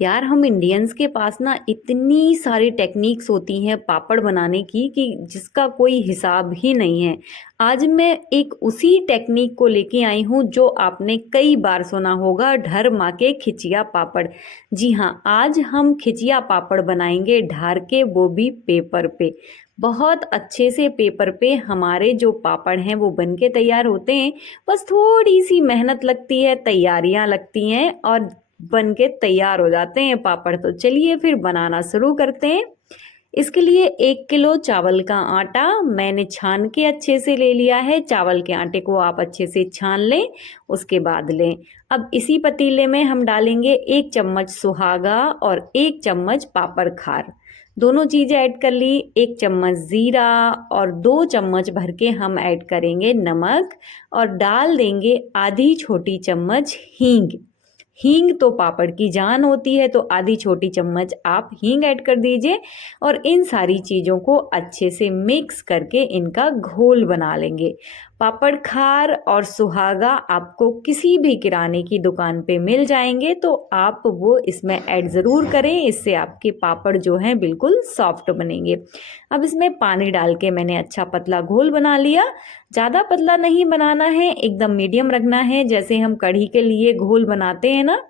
यार हम इंडियंस के पास ना इतनी सारी टेक्निक्स होती हैं पापड़ बनाने की कि जिसका कोई हिसाब ही नहीं है। आज मैं एक उसी टेक्निक को लेके आई हूँ जो आपने कई बार सुना होगा, ढर माँ के खिचिया पापड़। जी हाँ, आज हम खिचिया पापड़ बनाएंगे ढार के, वो भी पेपर पे। बहुत अच्छे से पेपर पे हमारे जो पापड़ हैं वो बन के तैयार होते हैं। बस थोड़ी सी मेहनत लगती है, तैयारियां लगती हैं और बन के तैयार हो जाते हैं पापड़। तो चलिए फिर बनाना शुरू करते हैं। इसके लिए 1 किलो चावल का आटा मैंने छान के अच्छे से ले लिया है। चावल के आटे को आप अच्छे से छान लें, उसके बाद लें। अब इसी पतीले में हम डालेंगे 1 चम्मच सुहागा और 1 चम्मच पापड़ खार। दोनों चीज़ें ऐड कर ली। 1 चम्मच जीरा और 2 चम्मच भर के हम ऐड करेंगे नमक और डाल देंगे आधी छोटी चम्मच हींग। हींग तो पापड़ की जान होती है, तो आधी छोटी चम्मच आप हींग ऐड कर दीजिए और इन सारी चीज़ों को अच्छे से मिक्स करके इनका घोल बना लेंगे। पापड़ खार और सुहागा आपको किसी भी किराने की दुकान पे मिल जाएंगे, तो आप वो इसमें ऐड ज़रूर करें। इससे आपके पापड़ जो हैं बिल्कुल सॉफ्ट बनेंगे। अब इसमें पानी डाल के मैंने अच्छा पतला घोल बना लिया। ज़्यादा पतला नहीं बनाना है, एकदम मीडियम रखना है। जैसे हम कढ़ी के लिए घोल बनाते हैं ना,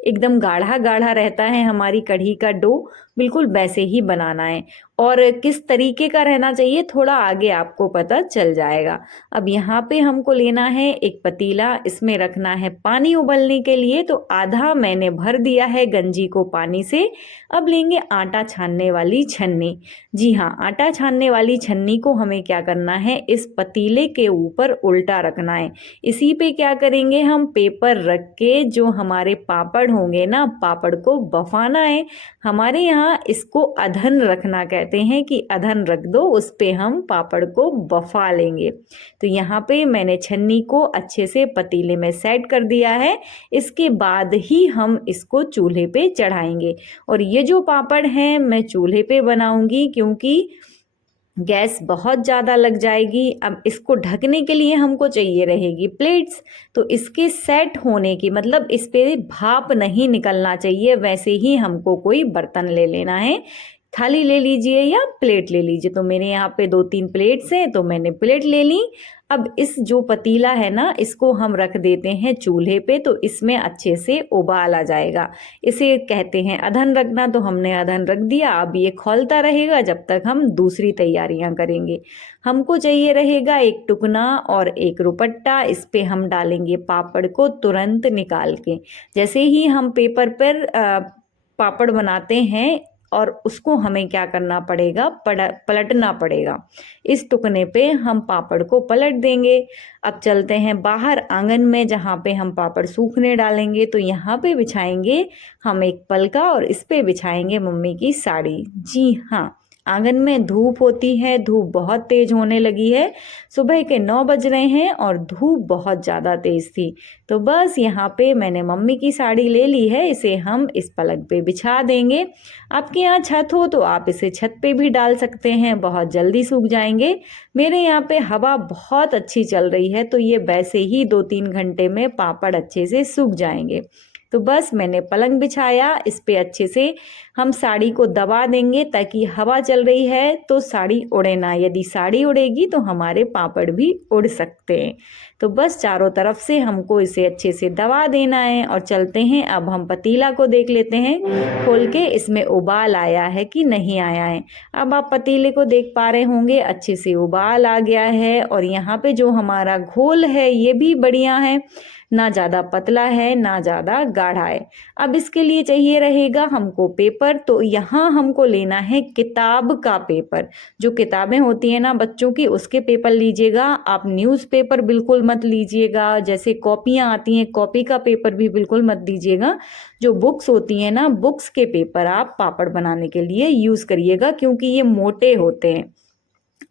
एकदम गाढ़ा गाढ़ा रहता है हमारी कढ़ी का डो, बिल्कुल वैसे ही बनाना है। और किस तरीके का रहना चाहिए थोड़ा आगे आपको पता चल जाएगा। अब यहाँ पे हमको लेना है एक पतीला, इसमें रखना है पानी उबलने के लिए। तो आधा मैंने भर दिया है गंजी को पानी से। अब लेंगे आटा छानने वाली छन्नी। जी हाँ, आटा छानने वाली छन्नी को हमें क्या करना है, इस पतीले के ऊपर उल्टा रखना है। इसी पे क्या करेंगे, हम पेपर रख के जो हमारे पापड़ होंगे ना, पापड़ को बफाना है। हमारे यहाँ इसको अधन रखना कहते हैं कि अधन रख दो, उस पे हम पापड़ को बफा लेंगे। तो यहाँ पे मैंने छन्नी को अच्छे से पतीले में सेट कर दिया है। इसके बाद ही हम इसको चूल्हे पे चढ़ाएंगे। और ये जो पापड़ हैं मैं चूल्हे पे बनाऊंगी, क्योंकि गैस बहुत ज़्यादा लग जाएगी। अब इसको ढकने के लिए हमको चाहिए रहेगी प्लेट्स। तो इसके सेट होने की मतलब इस पे भाप नहीं निकलना चाहिए, वैसे ही हमको कोई बर्तन ले लेना है। थाली ले लीजिए या प्लेट ले लीजिए। तो मेरे यहाँ पे 2-3 प्लेट्स हैं, तो मैंने प्लेट ले ली। अब इस जो पतीला है ना, इसको हम रख देते हैं चूल्हे पे, तो इसमें अच्छे से उबाल आ जाएगा। इसे कहते हैं अधन रखना, तो हमने अधन रख दिया। अब ये खौलता रहेगा जब तक हम दूसरी तैयारियां करेंगे। हमको चाहिए रहेगा एक टुकना और एक रुपट्टा। इस पे हम डालेंगे पापड़ को तुरंत निकाल के। जैसे ही हम पेपर पर पापड़ बनाते हैं, और उसको हमें क्या करना पड़ेगा, पलटना पड़ेगा। इस टुकने पे हम पापड़ को पलट देंगे। अब चलते हैं बाहर आंगन में, जहाँ पे हम पापड़ सूखने डालेंगे। तो यहाँ पे बिछाएंगे हम एक पलका और इस पे बिछाएंगे मम्मी की साड़ी। जी हाँ, आंगन में धूप होती है, धूप बहुत तेज होने लगी है। सुबह के 9 बज रहे हैं और धूप बहुत ज़्यादा तेज थी। तो बस यहाँ पे मैंने मम्मी की साड़ी ले ली है, इसे हम इस पलक पे बिछा देंगे। आपके यहाँ छत हो तो आप इसे छत पे भी डाल सकते हैं, बहुत जल्दी सूख जाएंगे। मेरे यहाँ पे हवा बहुत अच्छी चल रही है, तो ये वैसे ही 2-3 घंटे में पापड़ अच्छे से सूख जाएंगे। तो बस मैंने पलंग बिछाया, इस पे अच्छे से हम साड़ी को दबा देंगे, ताकि हवा चल रही है तो साड़ी उड़े ना। यदि साड़ी उड़ेगी तो हमारे पापड़ भी उड़ सकते हैं। तो बस चारों तरफ से हमको इसे अच्छे से दबा देना है। और चलते हैं, अब हम पतीला को देख लेते हैं खोल के, इसमें उबाल आया है कि नहीं आया है। अब आप पतीले को देख पा रहे होंगे, अच्छे से उबाल आ गया है। और यहाँ पे जो हमारा घोल है ये भी बढ़िया है, ना ज़्यादा पतला है ना ज़्यादा गाढ़ा है। अब इसके लिए चाहिए रहेगा हमको पेपर। तो यहाँ हमको लेना है किताब का पेपर। जो किताबें होती हैं ना बच्चों की, उसके पेपर लीजिएगा आप। न्यूज़पेपर बिल्कुल मत लीजिएगा, जैसे कॉपियाँ आती हैं कॉपी का पेपर भी बिल्कुल मत दीजिएगा। जो बुक्स होती हैं ना, बुक्स के पेपर आप पापड़ बनाने के लिए यूज़ करिएगा, क्योंकि ये मोटे होते हैं।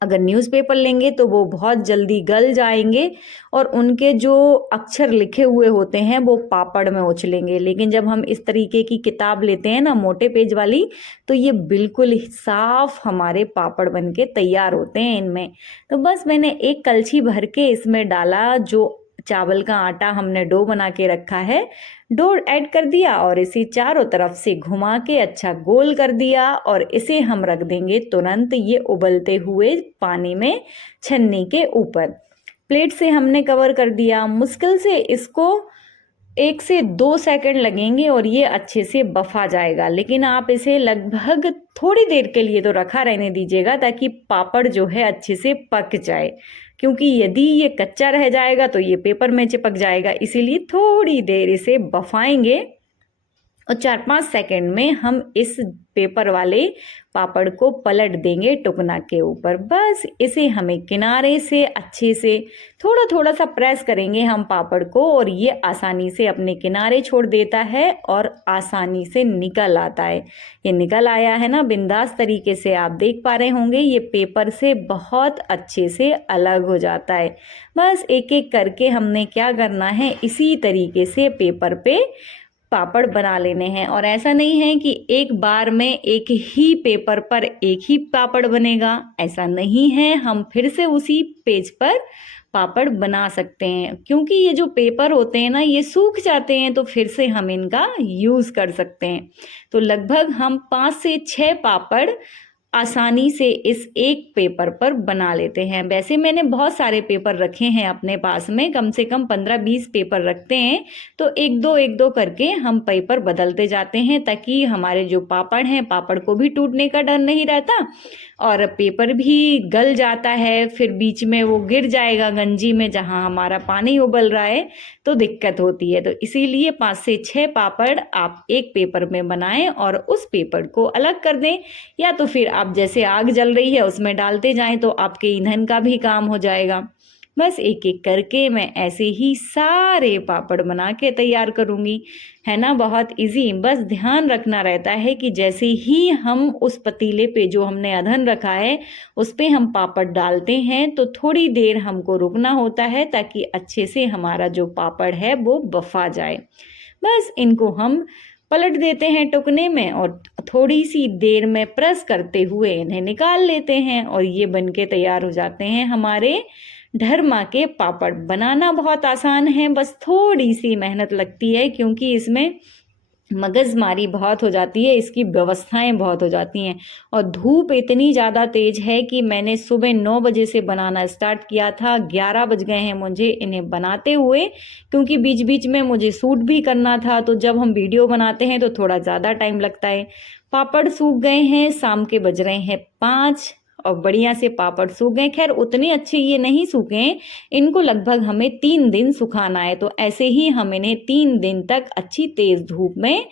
अगर न्यूज़पेपर लेंगे तो वो बहुत जल्दी गल जाएंगे और उनके जो अक्षर लिखे हुए होते हैं वो पापड़ में उछलेंगे। लेकिन जब हम इस तरीके की किताब लेते हैं ना, मोटे पेज वाली, तो ये बिल्कुल साफ हमारे पापड़ बन के तैयार होते हैं इनमें। तो बस मैंने एक कलछी भर के इसमें डाला जो चावल का आटा हमने डो बना के रखा है, डो ऐड कर दिया और इसे चारों तरफ से घुमा के अच्छा गोल कर दिया और इसे हम रख देंगे तुरंत ये उबलते हुए पानी में छन्नी के ऊपर। प्लेट से हमने कवर कर दिया। मुश्किल से इसको 1 से 2 सेकंड लगेंगे और ये अच्छे से बफा जाएगा, लेकिन आप इसे लगभग थोड़ी देर के लिए तो रखा रहने दीजिएगा ताकि पापड़ जो है अच्छे से पक जाए, क्योंकि यदि ये कच्चा रह जाएगा तो ये पेपर में चिपक जाएगा। इसीलिए थोड़ी देर इसे बफाएंगे और 4-5 सेकंड में हम इस पेपर वाले पापड़ को पलट देंगे टुकना के ऊपर। बस इसे हमें किनारे से अच्छे से थोड़ा थोड़ा सा प्रेस करेंगे हम पापड़ को और ये आसानी से अपने किनारे छोड़ देता है और आसानी से निकल आता है। ये निकल आया है ना, बिंदास तरीके से आप देख पा रहे होंगे। ये पेपर से बहुत अच्छे से अलग हो जाता है। बस एक एक करके हमने क्या करना है, इसी तरीके से पेपर पे पापड़ बना लेने हैं। और ऐसा नहीं है कि एक बार में एक ही पेपर पर एक ही पापड़ बनेगा, ऐसा नहीं है। हम फिर से उसी पेज पर पापड़ बना सकते हैं, क्योंकि ये जो पेपर होते हैं ना, ये सूख जाते हैं तो फिर से हम इनका यूज़ कर सकते हैं। तो लगभग हम 5 से 6 पापड़ आसानी से इस एक पेपर पर बना लेते हैं। वैसे मैंने बहुत सारे पेपर रखे हैं अपने पास में, कम से कम 15-20 पेपर रखते हैं। तो एक दो करके हम पेपर बदलते जाते हैं ताकि हमारे जो पापड़ हैं, पापड़ को भी टूटने का डर नहीं रहता और पेपर भी गल जाता है, फिर बीच में वो गिर जाएगा गंजी में जहाँ हमारा पानी उबल रहा है तो दिक्कत होती है। तो इसीलिए 5 से 6 पापड़ आप एक पेपर में बनाएं और उस पेपर को अलग कर दें, या तो फिर आप जैसे आग जल रही है उसमें डालते जाएं तो आपके ईंधन का भी काम हो जाएगा। बस एक एक करके मैं ऐसे ही सारे पापड़ बना के तैयार करूँगी, है ना, बहुत इजी। बस ध्यान रखना रहता है कि जैसे ही हम उस पतीले पे जो हमने अधन रखा है उस पे हम पापड़ डालते हैं तो थोड़ी देर हमको रुकना होता है ताकि अच्छे से हमारा जो पापड़ है वो बफा जाए। बस इनको हम पलट देते हैं टुकने में और थोड़ी सी देर में प्रेस करते हुए इन्हें निकाल लेते हैं और ये बनके तैयार हो जाते हैं हमारे ढरमा के पापड़। बनाना बहुत आसान है, बस थोड़ी सी मेहनत लगती है क्योंकि इसमें मगजमारी बहुत हो जाती है, इसकी व्यवस्थाएं बहुत हो जाती हैं और धूप इतनी ज़्यादा तेज है कि मैंने सुबह 9 बजे से बनाना स्टार्ट किया था, 11 बज गए हैं मुझे इन्हें बनाते हुए, क्योंकि बीच बीच में मुझे शूट भी करना था। तो जब हम वीडियो बनाते हैं तो थोड़ा ज़्यादा टाइम लगता है। पापड़ सूख गए हैं, शाम के बज रहे हैं 5 और बढ़िया से पापड़ सूख गए। खैर उतने अच्छे ये नहीं सूखे हैं, इनको लगभग हमें 3 दिन सुखाना है। तो ऐसे ही हम इन्हें 3 दिन तक अच्छी तेज धूप में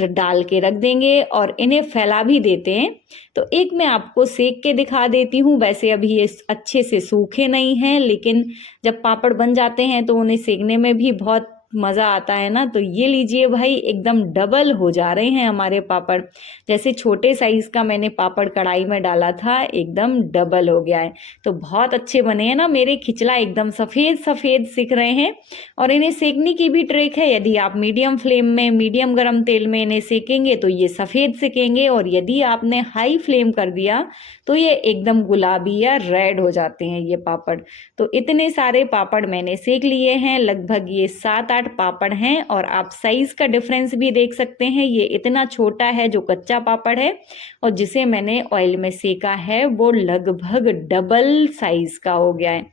डाल के रख देंगे और इन्हें फैला भी देते हैं। तो एक मैं आपको सेक के दिखा देती हूँ। वैसे अभी ये अच्छे से सूखे नहीं हैं, लेकिन जब पापड़ बन जाते हैं तो उन्हें सेकने में भी बहुत मज़ा आता है ना। तो ये लीजिए भाई, एकदम डबल हो जा रहे हैं हमारे पापड़। जैसे छोटे साइज़ का मैंने पापड़ कढ़ाई में डाला था, एकदम डबल हो गया है। तो बहुत अच्छे बने हैं ना मेरे, खिचला एकदम सफ़ेद सफ़ेद सिक रहे हैं। और इन्हें सेकने की भी ट्रिक है, यदि आप मीडियम फ्लेम में मीडियम गर्म तेल में इन्हें सेकेंगे तो ये सफ़ेद सिकेंगे, और यदि आपने हाई फ्लेम कर दिया तो ये एकदम गुलाबी या रेड हो जाते हैं ये पापड़। तो इतने सारे पापड़ मैंने सेक लिए हैं, लगभग ये 7-8 पापड़ हैं। और आप साइज़ का डिफरेंस भी देख सकते हैं, ये इतना छोटा है जो कच्चा पापड़ है और जिसे मैंने ऑयल में सेका है वो लगभग डबल साइज़ का हो गया है।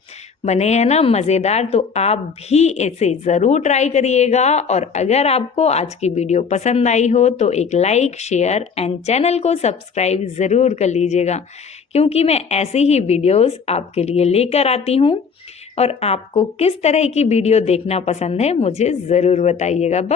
बने हैं ना मज़ेदार। तो आप भी इसे ज़रूर ट्राई करिएगा, और अगर आपको आज की वीडियो पसंद आई हो तो एक लाइक, शेयर एंड चैनल को सब्सक्राइब ज़रूर कर लीजिएगा, क्योंकि मैं ऐसे ही वीडियोस आपके लिए लेकर आती हूँ। और आपको किस तरह की वीडियो देखना पसंद है मुझे ज़रूर बताइएगा।